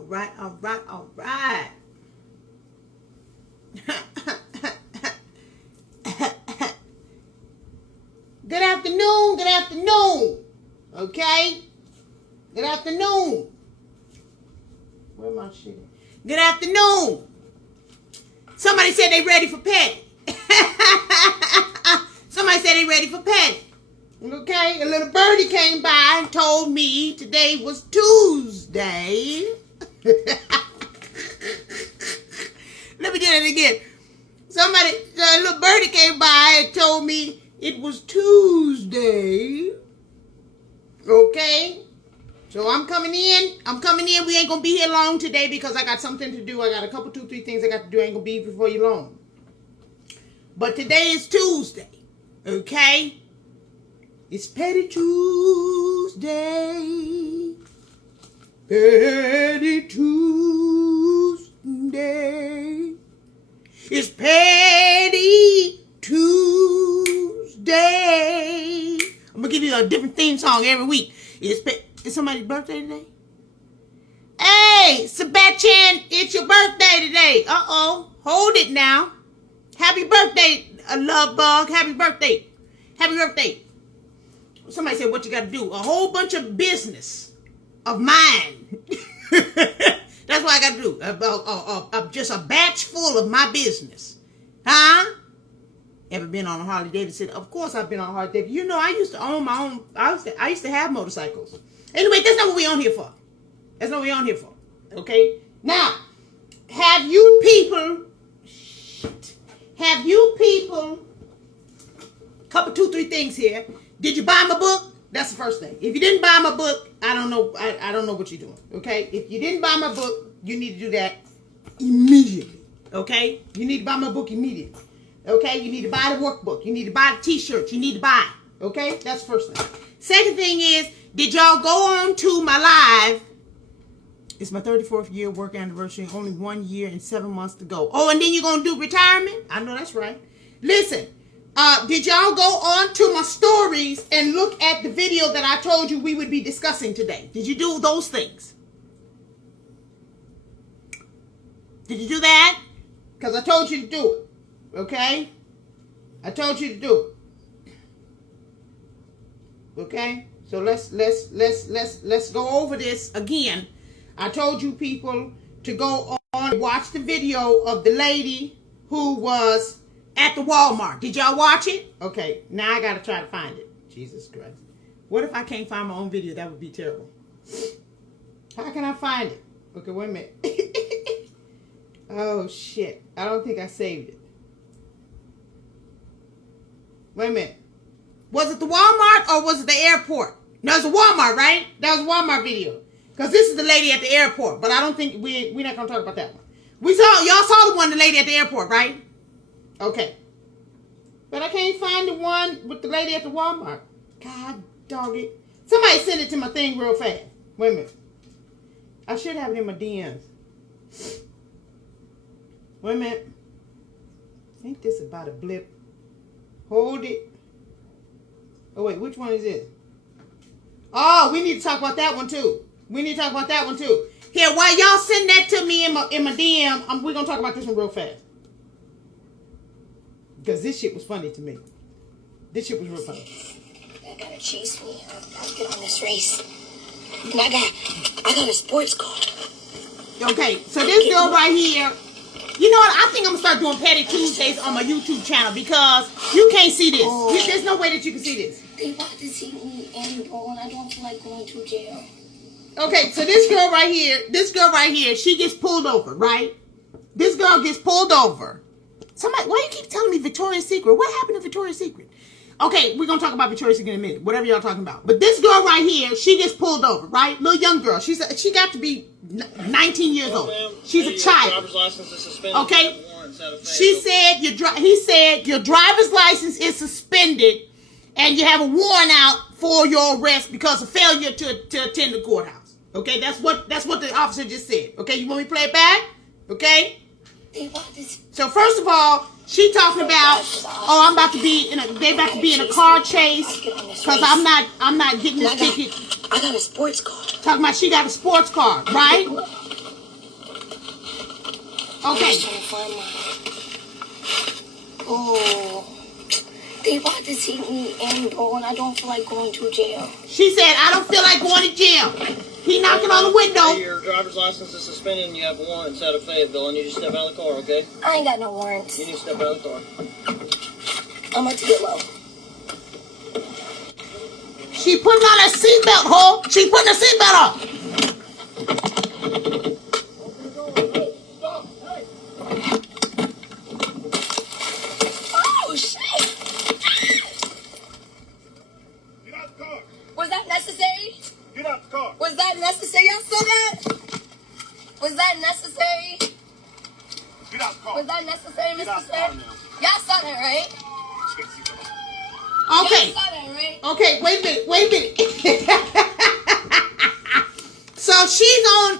All right, all right, all right. Good afternoon, good afternoon. Okay? Good afternoon. Where my shit at? Good afternoon. Somebody said they ready for Patty. Somebody said they ready for Patty. Okay? A little birdie came by and told me today was Tuesday. Let me do that again. A little birdie came by and told me it was Tuesday. Okay? So I'm coming in. We ain't gonna be here long today because I got something to do. I got a couple, 2, 3 things I got to do. I ain't gonna be before you long. But today is Tuesday. Okay? It's Petty Tuesday. Petty Tuesday. It's Petty Tuesday. I'm gonna give you a different theme song every week. Is somebody's birthday today? Hey, Sebastian, it's your birthday today. Uh-oh. Hold it now. Happy birthday, love bug. Happy birthday. Happy birthday. Somebody said, what you got to do? A whole bunch of business of mine. That's what I got to do. Just a batch full of my business. Huh? Ever been on a Harley Davidson? Of course I've been on a Harley Davidson. You know, I used to own my own. I used to have motorcycles. Anyway, that's not what we're on here for. That's not what we're on here for. Okay? Now, have you people, couple, 2, 3 things here. Did you buy my book? That's the first thing. If you didn't buy my book, I don't know. I don't know what you're doing. Okay? If you didn't buy my book, you need to do that immediately. Okay? You need to buy my book immediately. Okay? You need to buy the workbook. You need to buy the t-shirts. You need to buy. Okay? That's the first thing. Second thing is, did y'all go on to my live? It's my 34th year work anniversary. Only 1 year and 7 months to go. Oh, and then you're going to do retirement? I know that's right. Listen. Did y'all go on to my stories and look at the video that I told you we would be discussing today? Did you do those things? Did you do that? Because I told you to do it. Okay? I told you to do it. Okay? So let's go over this again. I told you people to go on and watch the video of the lady who was at the Walmart. Did y'all watch it? Okay, now I gotta try to find it. Jesus Christ. What if I can't find my own video? That would be terrible. How can I find it? Okay, wait a minute. Oh, shit. I don't think I saved it. Wait a minute. Was it the Walmart or was it the airport? No, it's a Walmart, right? That was a Walmart video. Because this is the lady at the airport. But I don't think we're not going to talk about that one. Y'all saw the one, the lady at the airport, right? Okay. But I can't find the one with the lady at the Walmart. God dog it. Somebody send it to my thing real fast. Wait a minute. I should have it in my DMs. Wait a minute. Ain't this about a blip? Hold it. Oh, wait. Which one is this? Oh, we need to talk about that one, too. Here, while y'all send that to me in my DM, we're going to talk about this one real fast. Because this shit was funny to me. This shit was real funny. That gotta chase me. I'll get on this race. And I got a sports car. Okay, so this girl right here, you know what? I think I'm going to start doing Petty Tuesdays on my YouTube channel because you can't see this. Oh. There's no way that you can see this. They want to see me and roll, and I don't feel like going to jail. Okay, so this girl right here, she gets pulled over, right? This girl gets pulled over. Somebody, why you keep telling me Victoria's Secret? What happened to Victoria's Secret? Okay, we're going to talk about Victoria's Secret in a minute. Whatever y'all talking about. But this girl right here, she gets pulled over, right? Little young girl. She got to be 19 years old. She's a child. Driver's license is suspended. Okay? He said your driver's license is suspended and you have a warrant out for your arrest because of failure to attend the courthouse. Okay? That's what the officer just said. Okay? You want me to play it back? Okay? So first of all, she talking about, oh, they about to be in a car chase because I'm not getting this ticket. I got a sports car. Talking about she got a sports car, right? I'm Okay. just trying to find mine. Oh, they about to take me in, bro, and I don't feel like going to jail. She said, I don't feel like going to jail. He knocking on the window. Your driver's license is suspended and you have warrants out of Fayetteville. I need you to step out of the car, okay? I ain't got no warrants. You need to step out of the car. I'm about to get low. She putting on her seatbelt, ho. She putting her seatbelt on. Oh, shit! Get out the car. Was that necessary? Get out the car. Was that necessary? Y'all saw that? Was that necessary? Get out the car. Was that necessary, Get Mr. out the car Sir? now. Y'all saw that, right? Check the seatbelt. Okay. Y'all saw that, right? Okay, wait a minute. So she's on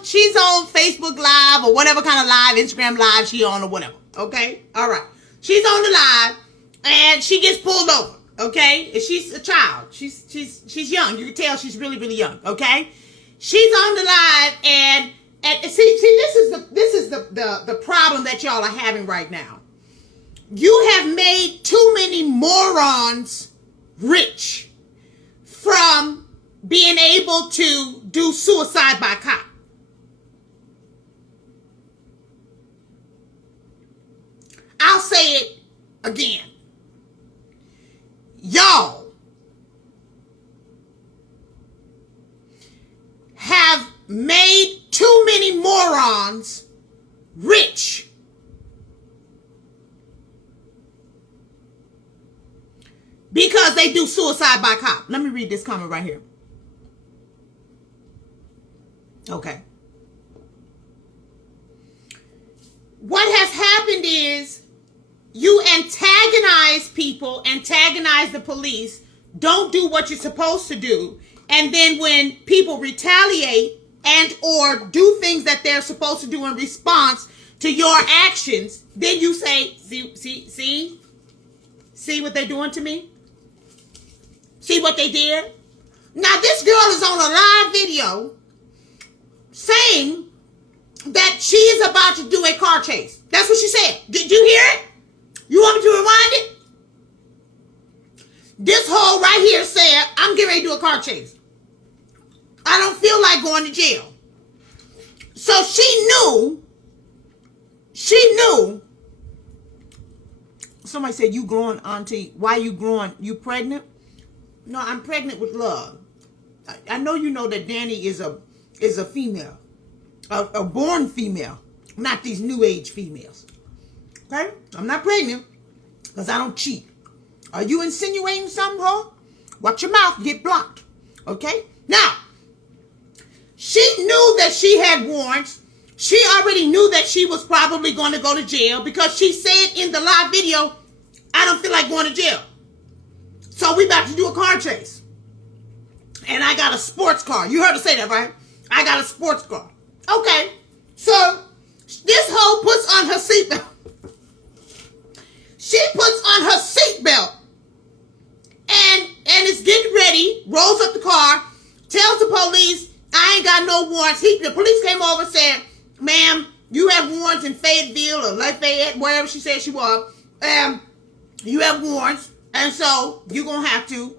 Facebook Live or whatever kind of live, Instagram Live she on or whatever. Okay? All right. She's on the live and she gets pulled over. Okay? And she's a child. She's young. You can tell she's really, really young. Okay? She's on the live and see this is the problem that y'all are having right now. You have made too many morons rich from being able to do suicide by cop. I'll say it again. Y'all have made too many morons rich because they do suicide by cop. Let me read this comment right here. Okay. What has happened is you antagonize people, antagonize the police, don't do what you're supposed to do, and then when people retaliate and or do things that they're supposed to do in response to your actions, then you say, see what they're doing to me? See what they did? Now this girl is on a live video saying that she is about to do a car chase. That's what she said. Did you hear it? You want me to rewind it? This hoe right here said, I'm getting ready to do a car chase. I don't feel like going to jail. So she knew. Somebody said, you growing, auntie. Why you growing? You pregnant? No, I'm pregnant with love. I know you know that Danny is a female. A born female. Not these new age females. Okay? I'm not pregnant because I don't cheat. Are you insinuating something, ho? Watch your mouth, get blocked. Okay? Now, she knew that she had warrants. She already knew that she was probably going to go to jail because she said in the live video, I don't feel like going to jail. So we about to do a car chase. And I got a sports car. You heard her say that, right? I got a sports car. Okay. So this hoe puts on her seatbelt. She puts on her seatbelt and is getting ready, rolls up the car, tells the police, I ain't got no warrants. The police came over and said, ma'am, you have warrants in Fayetteville or Lafayette, wherever she said she was. You have warrants, and so you're going to have to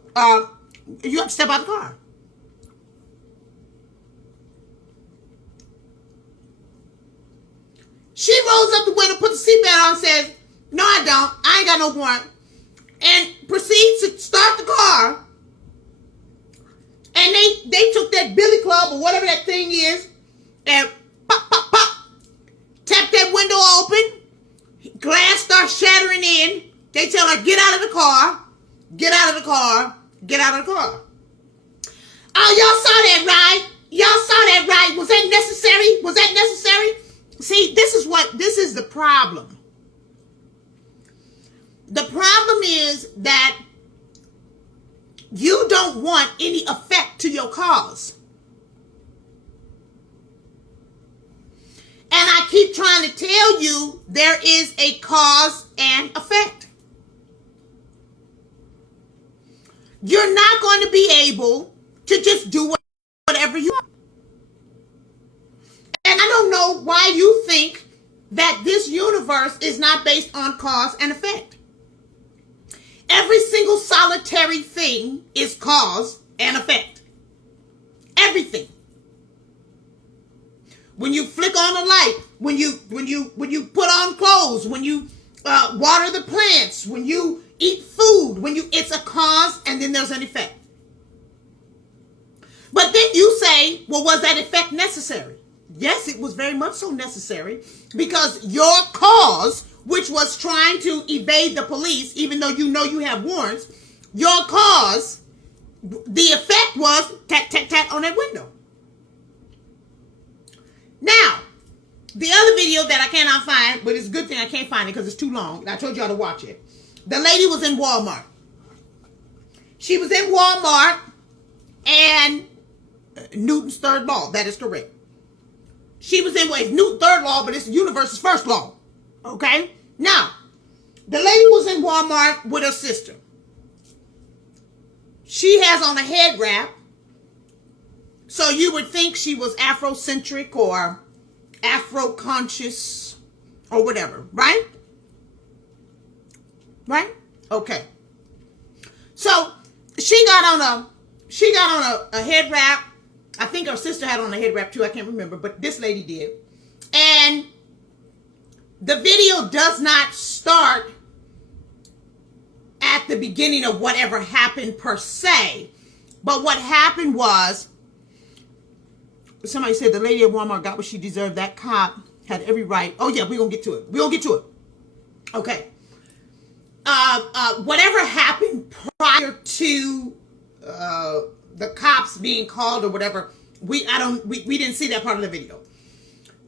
step out of the car. She rolls up the window, puts the seatbelt on, and says, no, I don't. I ain't got no warrant. And proceeds to start the car. And they took that billy club or whatever that thing is and pop, pop, pop. Tap that window open. Glass starts shattering in. They tell her, get out of the car. Get out of the car. Get out of the car. Oh, y'all saw that, right? Y'all saw that, right? Was that necessary? Was that necessary? See, this is the problem. The problem is that you don't want any effect to your cause. And I keep trying to tell you there is a cause and effect. You're not going to be able to just do whatever you want. And I don't know why you think that this universe is not based on cause and effect. Every single solitary thing is cause and effect. Everything. When you flick on a light, when you put on clothes, when you water the plants, when you eat food, it's a cause and then there's an effect. But then you say, well, was that effect necessary? Yes, it was very much so necessary, because your cause, which was trying to evade the police, even though you know you have warrants, your cause, the effect was tat, tat, tat on that window. Now, the other video that I cannot find, but it's a good thing I can't find it because it's too long. I told y'all to watch it. The lady was in Walmart. She was in Walmart and Newton's third law. That is correct. She was in, well, it's Newton's third law, but it's the universe's first law. Okay? Now, the lady was in Walmart with her sister. She has on a head wrap. So you would think she was Afrocentric or Afro-conscious or whatever, right? Right? Okay. So she got on a head wrap. I think her sister had on a head wrap too. I can't remember, but this lady did. And the video does not start at the beginning of whatever happened per se. But what happened was, somebody said the lady at Walmart got what she deserved. That cop had every right. Oh yeah, we're gonna get to it. We're gonna get to it. Okay. Whatever happened prior to the cops being called or whatever, we didn't see that part of the video.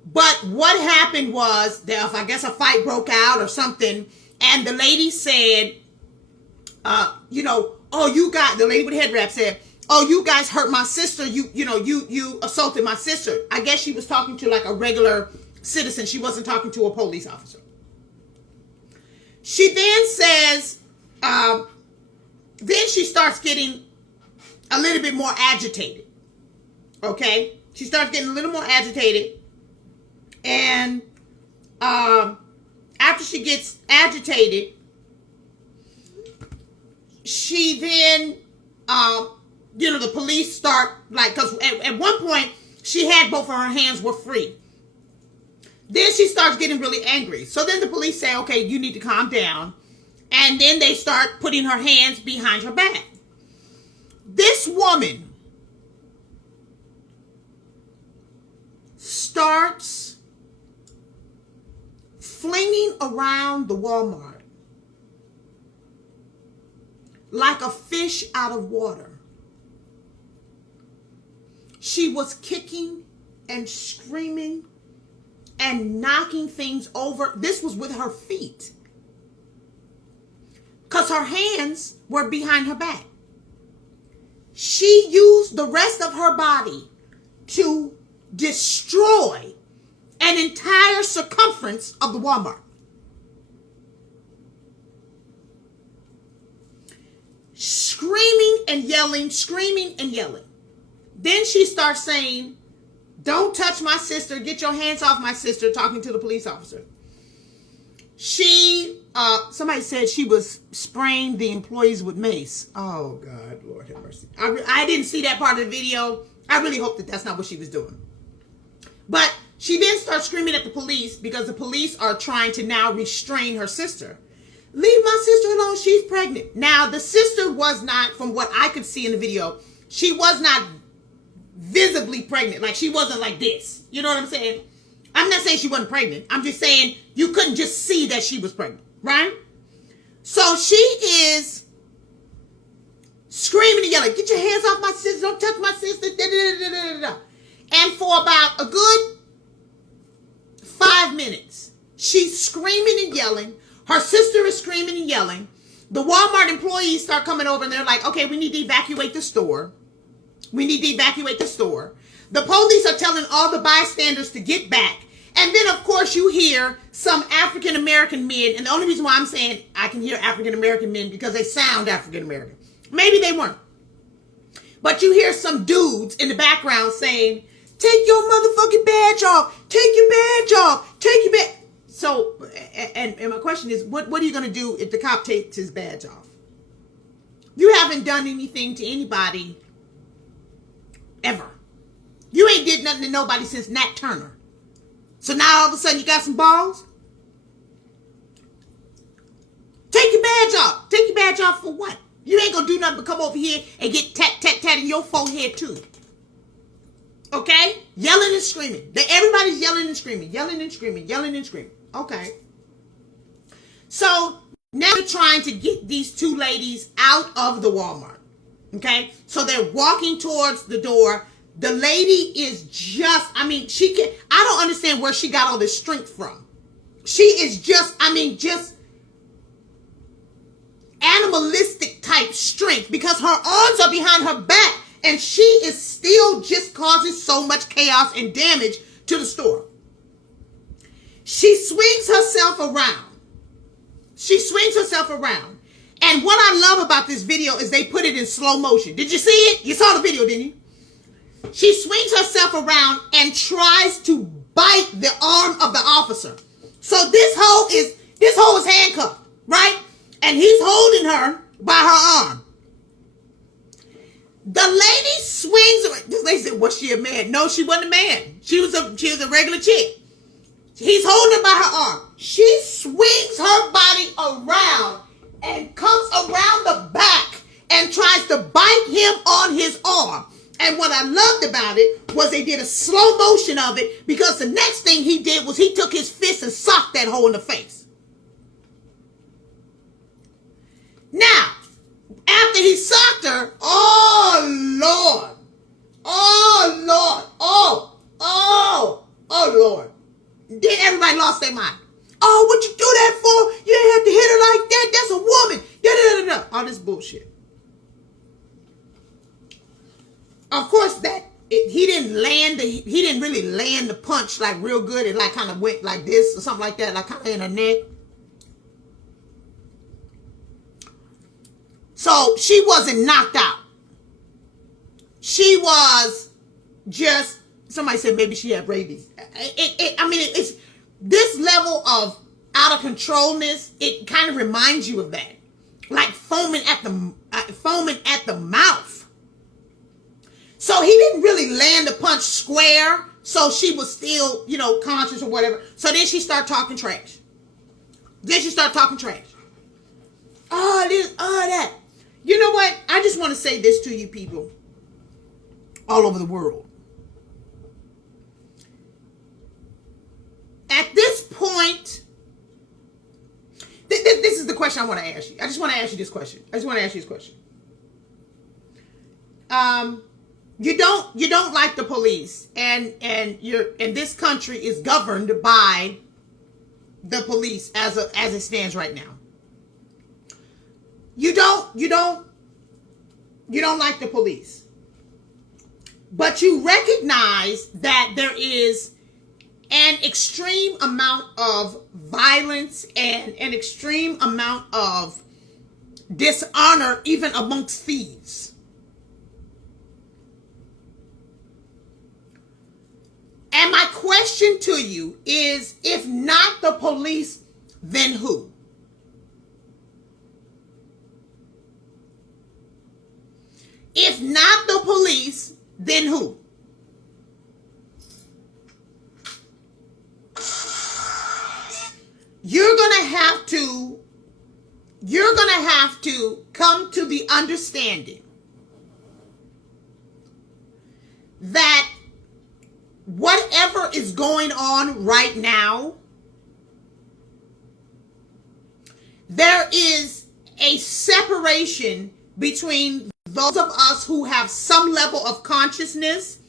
But what happened was that, I guess, a fight broke out or something, and the lady said, oh, the lady with the head wrap said, oh, you guys hurt my sister. You assaulted my sister. I guess she was talking to like a regular citizen. She wasn't talking to a police officer. She then says, then she starts getting a little bit more agitated. Okay? She starts getting a little more agitated. And after she gets agitated, she then, the police start, like, because at one point, she had both of her hands were free. Then she starts getting really angry. So then the police say, okay, you need to calm down. And then they start putting her hands behind her back. This woman starts flinging around the Walmart like a fish out of water. She was kicking and screaming and knocking things over. This was with her feet, because her hands were behind her back. She used the rest of her body to destroy an entire circumference of the Walmart. Screaming and yelling, screaming and yelling. Then she starts saying, don't touch my sister. Get your hands off my sister, talking to the police officer. Somebody said she was spraying the employees with mace. Oh, God, Lord have mercy. I didn't see that part of the video. I really hope that that's not what she was doing. But she then starts screaming at the police because the police are trying to now restrain her sister. Leave my sister alone. She's pregnant. Now, the sister was not, from what I could see in the video, she was not visibly pregnant. Like, she wasn't like this. You know what I'm saying? I'm not saying she wasn't pregnant. I'm just saying you couldn't just see that she was pregnant, right? So she is screaming and yelling, get your hands off my sister. Don't touch my sister. Da, da, da, da, da, da. And for about a good 5 minutes, she's screaming and yelling. Her sister is screaming and yelling. The Walmart employees start coming over and they're like, okay, we need to evacuate the store. We need to evacuate the store. The police are telling all the bystanders to get back. And then, of course, you hear some African-American men. And the only reason why I'm saying I can hear African-American men because they sound African-American. Maybe they weren't. But you hear some dudes in the background saying, take your motherfucking badge off. Take your badge off. Take your badge. So, and my question is, what are you going to do if the cop takes his badge off? You haven't done anything to anybody ever. You ain't did nothing to nobody since Nat Turner. So now all of a sudden you got some balls? Take your badge off. Take your badge off for what? You ain't gonna do nothing but come over here and get tat in your forehead too. Okay? Yelling and screaming. Everybody's yelling and screaming. Yelling and screaming. Yelling and screaming. Okay. So now they're trying to get these two ladies out of the Walmart. Okay? So they're walking towards the door. The lady is just, I don't understand where she got all this strength from. She is just animalistic type strength because her arms are behind her back and she is still just causing so much chaos and damage to the store. She swings herself around. And what I love about this video is they put it in slow motion. Did you see it? You saw the video, didn't you? She swings herself around and tries to bite the arm of the officer. So this hoe is handcuffed, right? And he's holding her by her arm. The lady swings. This lady said, "Was she a man?" No, she wasn't a man. She was a regular chick. He's holding her by her arm. She swings her body around and comes around the back and tries to bite him on his arm. And what I loved about it was they did a slow motion of it because the next thing he did was he took his fist and socked that hoe in the face. Now, after he socked her, oh Lord, then everybody lost their mind. Oh, what you do that for? You didn't have to hit her like that. That's a woman. Da-da-da-da. All this bullshit. Of course, he didn't really land the punch like real good. It like kind of went like this or something like that, like kind of in her neck. So she wasn't knocked out. She was just, somebody said maybe she had rabies. It's this level of out of controlness. It kind of reminds you of that, like foaming at the mouth. So he didn't really land the punch square. So she was still, conscious or whatever. So then she started talking trash. Oh, this, oh, that. You know what? I just want to say this to you people all over the world. At this point, this is the question I want to ask you. I just want to ask you this question. You don't like the police, and this country is governed by the police as it stands right now. You don't like the police, but you recognize that there is an extreme amount of violence and an extreme amount of dishonor even amongst thieves. And my question to you is, if not the police, then who? If not the police, then who? You're going to have to come to the understanding that whatever is going on right now, there is a separation between those of us who have some level of consciousness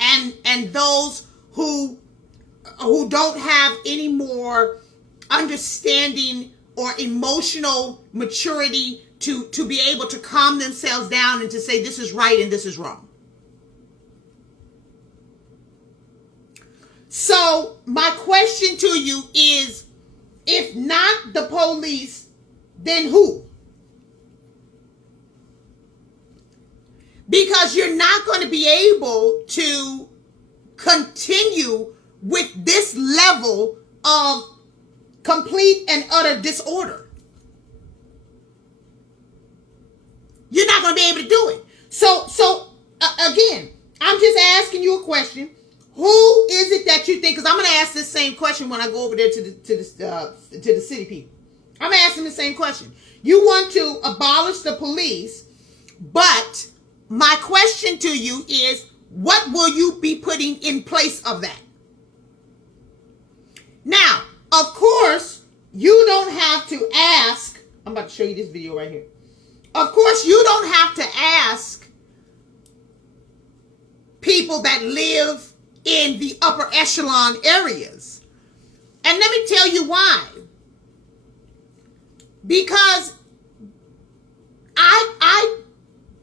and those who don't have any more understanding or emotional maturity to be able to calm themselves down and to say this is right and this is wrong. So my question to you is, if not the police, then who? Because you're not going to be able to continue with this level of complete and utter disorder. You're not going to be able to do it. So again, I'm just asking you a question. Who is it that you think? Because I'm going to ask this same question when I go over there to the city people. I'm going to ask them the same question. You want to abolish the police, but my question to you is, what will you be putting in place of that? Now, of course, you don't have to ask. I'm about to show you this video right here. Of course, you don't have to ask people that live in the upper echelon areas. And let me tell you why. Because I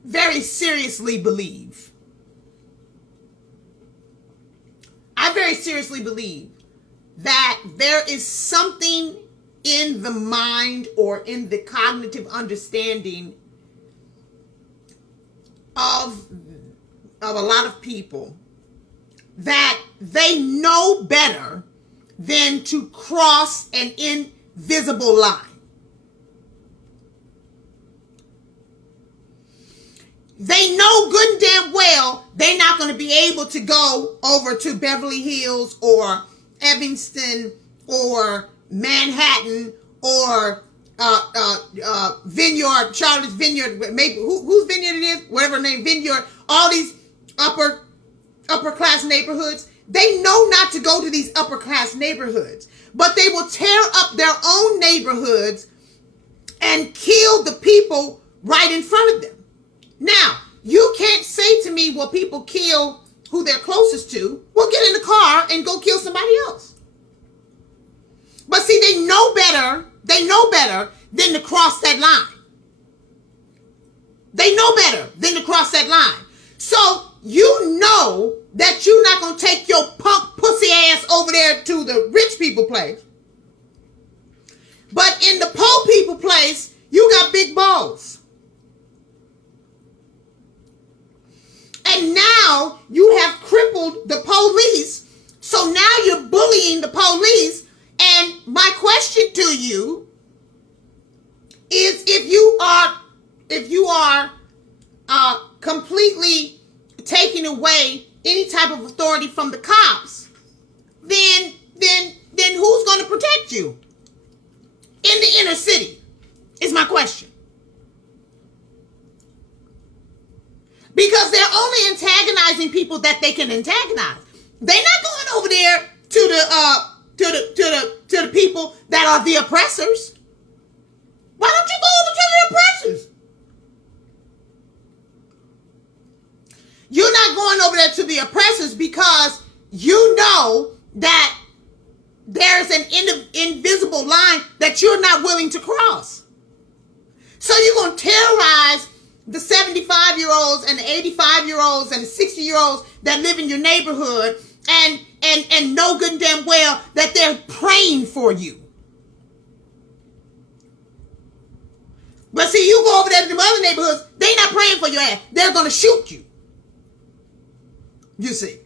very seriously believe that there is something in the mind or in the cognitive understanding of a lot of people that they know better than to cross an invisible line. They know good and damn well they're not going to be able to go over to Beverly Hills or Evanston or Manhattan or Vineyard, Charlotte's Vineyard, maybe whose vineyard it is, whatever name, Vineyard, all these upper class neighborhoods. They know not to go to these upper class neighborhoods, but they will tear up their own neighborhoods and kill the people right in front of them. Now, you can't say to me, well, people kill who they're closest to. Well, get in the car and go kill somebody else. But see, they know better than to cross that line. They know better than to cross that line. So you know that you're not going to take your punk pussy ass over there to the rich people place. But in the poor people place, you got big balls. And now you have crippled the police. So now you're bullying the police. And my question to you is, if you are completely taking away any type of authority from the cops, then who's going to protect you in the inner city? Is my question. Because they're only antagonizing people that they can antagonize. They're not going over there to the people that are the oppressors. Why don't you go over to the oppressors? You're not going over there to the oppressors because you know that there's an invisible line that you're not willing to cross. So you're going to terrorize the 75-year-olds and the 85-year-olds and the 60-year-olds that live in your neighborhood and know good and damn well that they're praying for you. But see, you go over there to the other neighborhoods, they're not praying for your ass. They're going to shoot you. You see.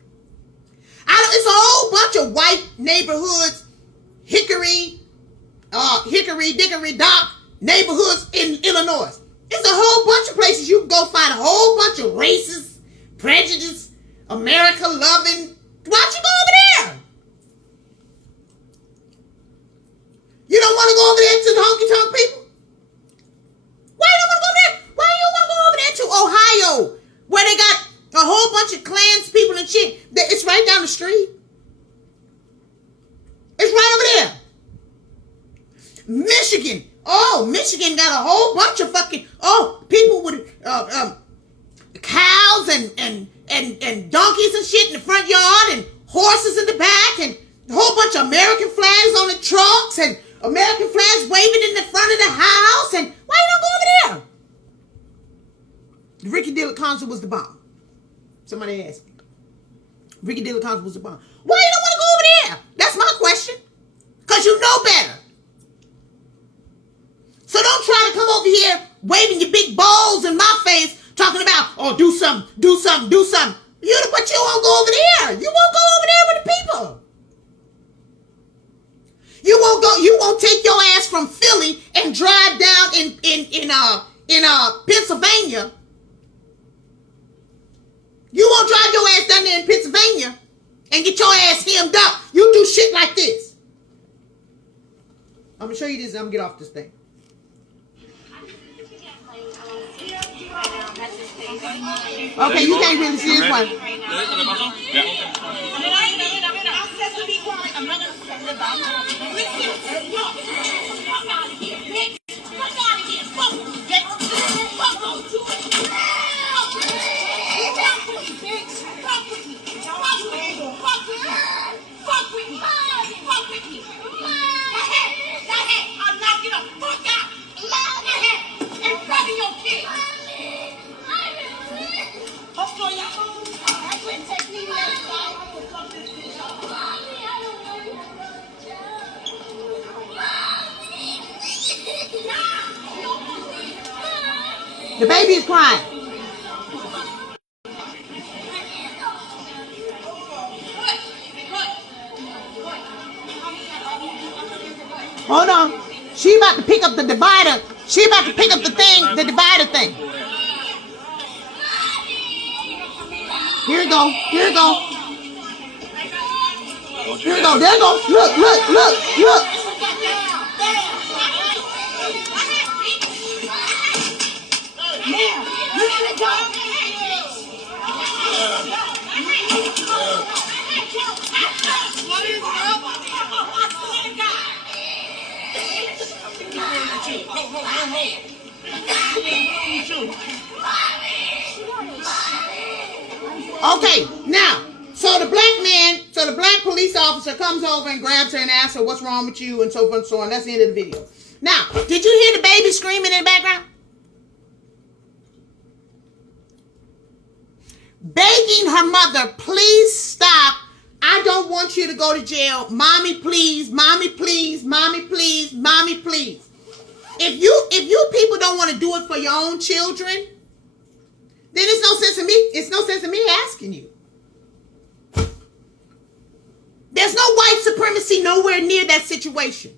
It's a whole bunch of white neighborhoods, Hickory, Dickory, Dock neighborhoods in Illinois. It's a whole bunch of places you can go find a whole bunch of racist, prejudice, America loving. Why don't you go over there? You don't want to go over there to the honky tonk people? Why you don't want to go over there? Why you want to go over there to Ohio, where they got a whole bunch of Klans people and shit? It's right down the street. It's right over there. Michigan. Oh, Michigan got a whole bunch of fucking people with cows and donkeys and shit in the front yard and horses in the back and a whole bunch of American flags on the trucks and American flags waving in the front of the house. And why you don't go over there? Ricky Dillard concert was the bomb. Somebody asked me. Ricky Dillard concert was the bomb. Why you don't want to go over there? That's my question. Because you know better. So don't try to come over here waving your big balls in my face talking about, oh, do something. But you won't go over there. You won't go over there with the people. You won't take your ass from Philly and drive down in Pennsylvania. You won't drive your ass down there in Pennsylvania and get your ass hemmed up. You do shit like this. I'm gonna show you this and I'm gonna get off this thing. Okay, you can't really see this one. The baby is crying. Hold on. She about to pick up the divider. She about to pick up the thing, the divider thing. Here we go. Here we go. Here we go. There we go. Look, look, look, look. Okay, now, so the black police officer comes over and grabs her and asks her what's wrong with you and so forth and so on. That's the end of the video. Now, did you hear the baby screaming in the background? Begging her mother, please stop. I don't want you to go to jail. Mommy, please. Mommy, please. Mommy, please. Mommy, please. If you people don't want to do it for your own children, then it's no sense in me. It's no sense in me asking you. There's no white supremacy nowhere near that situation.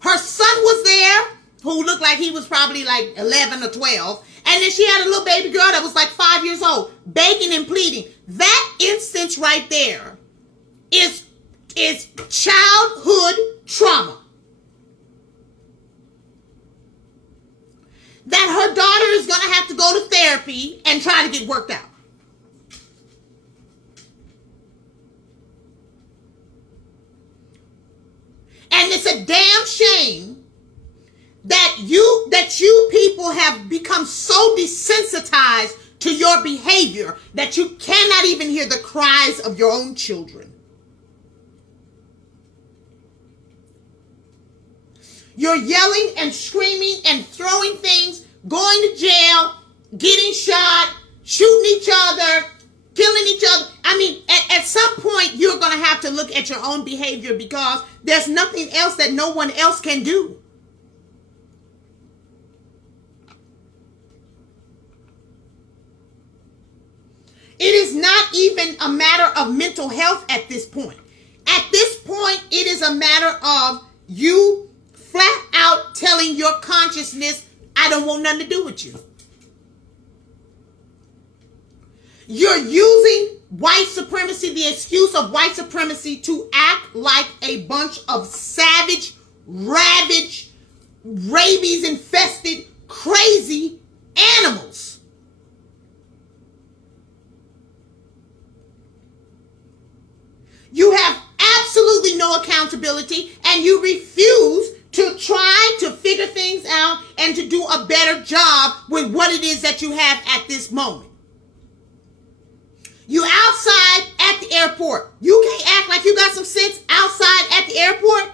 Her son was there, who looked like he was probably like 11 or 12. And then she had a little baby girl that was like 5 years old, begging and pleading. That instance right there is childhood trauma. That her daughter is going to have to go to therapy and try to get worked out. And it's a damn shame that you people have become so desensitized to your behavior that you cannot even hear the cries of your own children. You're yelling and screaming and throwing things, going to jail, getting shot, shooting each other, killing each other. I mean, at some point, you're going to have to look at your own behavior because there's nothing else that no one else can do. It is not even a matter of mental health at this point. At this point, it is a matter of you flat out telling your consciousness, I don't want nothing to do with you. You're using white supremacy, the excuse of white supremacy, to act like a bunch of savage, ravaged, rabies-infested, crazy animals. You have absolutely no accountability, and you refuse to try to figure things out and to do a better job with what it is that you have at this moment. You outside at the airport. You can't act like you got some sense outside at the airport.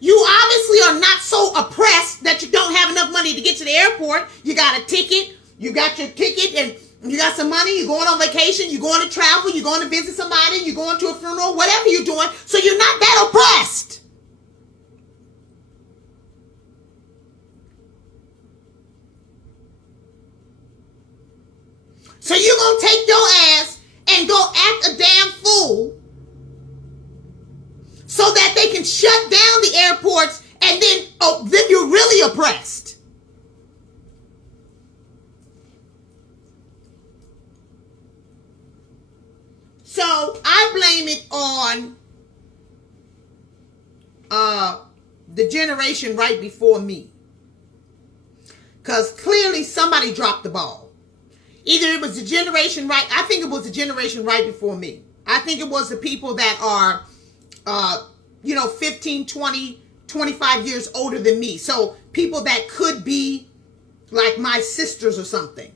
You obviously are not so oppressed that you don't have enough money to get to the airport. You got a ticket. You got your ticket and you got some money. You're going on vacation. You're going to travel. You're going to visit somebody. You're going to a funeral. Whatever you're doing. So you're not that oppressed. So you're going to take your ass and go act a damn fool then shut down the airports, and then you're really oppressed. So I blame it on the generation right before me. Because clearly somebody dropped the ball. Either it was the generation right, I think it was the generation right before me. I think it was the people that are, 15, 20, 25 years older than me. So people that could be like my sisters or something.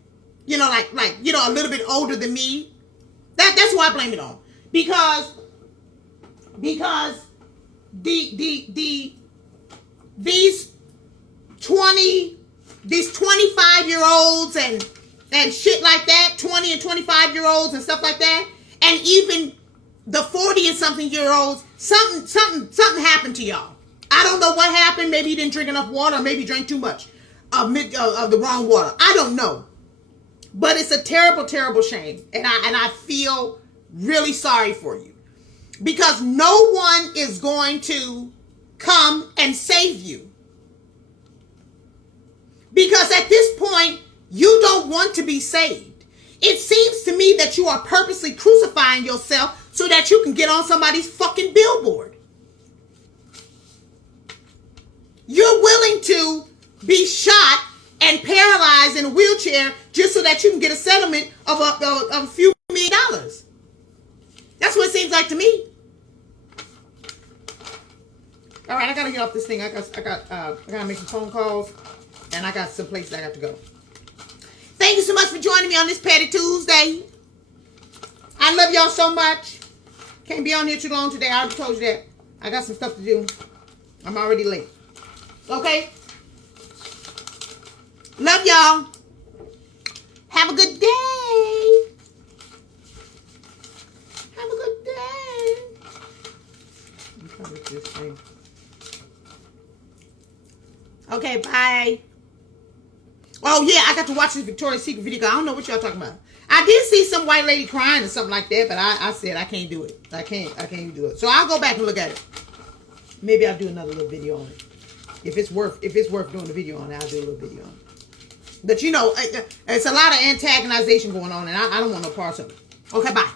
Like a little bit older than me. That's who I blame it on. Because these 25-year-olds and shit like that, 20 and 25-year-olds and stuff like that, and even the 40 and something year olds, something happened to y'all. I don't know what happened. Maybe you didn't drink enough water, or maybe you drank too much of the wrong water. I don't know. But it's a terrible, terrible shame. And I feel really sorry for you. Because no one is going to come and save you. Because at this point, you don't want to be saved. It seems to me that you are purposely crucifying yourself so that you can get on somebody's fucking billboard. You're willing to be shot and paralyzed in a wheelchair just so that you can get a settlement of a few $1 million. That's what it seems like to me. All right, I gotta get off this thing. I gotta make some phone calls, and I got some places I got to go. Thank you so much for joining me on this Patty Tuesday. I love y'all so much. Can't be on here too long today. I already told you that. I got some stuff to do. I'm already late. Okay? Love y'all. Have a good day. Have a good day. I'm trying to get this thing. Okay, bye. Oh, yeah, I got to watch this Victoria's Secret video. I don't know what y'all talking about. I did see some white lady crying or something like that, but I said I can't do it. I can't do it. So I'll go back and look at it. Maybe I'll do another little video on it. If it's worth doing a video on it, I'll do a little video on it. But it's a lot of antagonization going on, and I don't want no parts of it. Okay, bye.